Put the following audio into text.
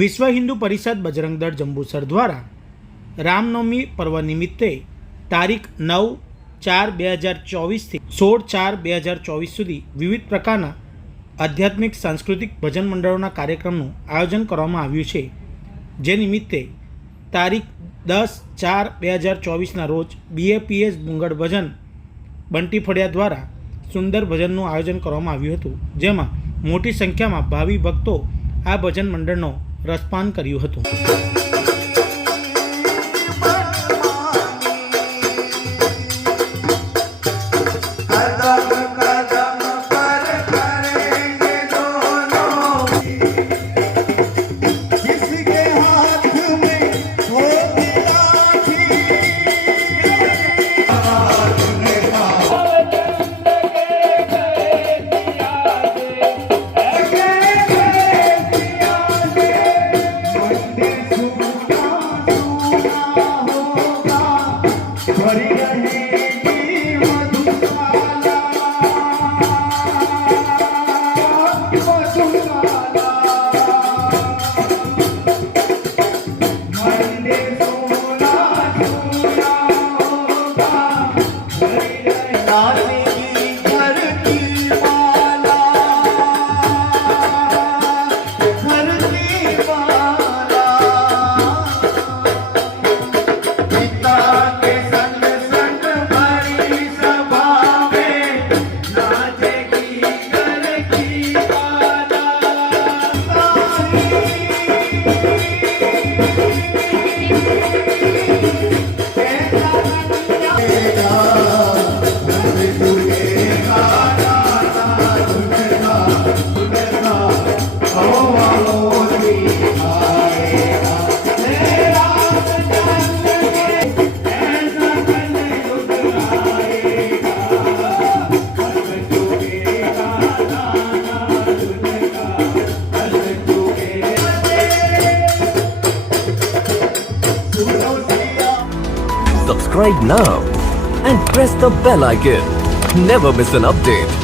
વિશ્વ હિન્દુ પરિષદ બજરંગ દળ જંબુસર દ્વારા રામનવમી પર્વ નિમિત્તે તારીખ 9/4/2024થી 16/4/2024 સુધી વિવિધ પ્રકારના આધ્યાત્મિક સાંસ્કૃતિક ભજન મંડળોના કાર્યક્રમનું આયોજન કરવામાં આવ્યું છે। જે નિમિત્તે તારીખ 10/4/2024ના રોજ BAPS મુંગળ ભજન બંટી ફળિયા દ્વારા સુંદર ભજનનું આયોજન કરવામાં આવ્યું હતું, જેમાં મોટી સંખ્યામાં ભાવિ ભક્તો આ ભજન મંડળનો રસપાન કર્યું હતું। Subscribe now and press the bell icon. Never miss an update.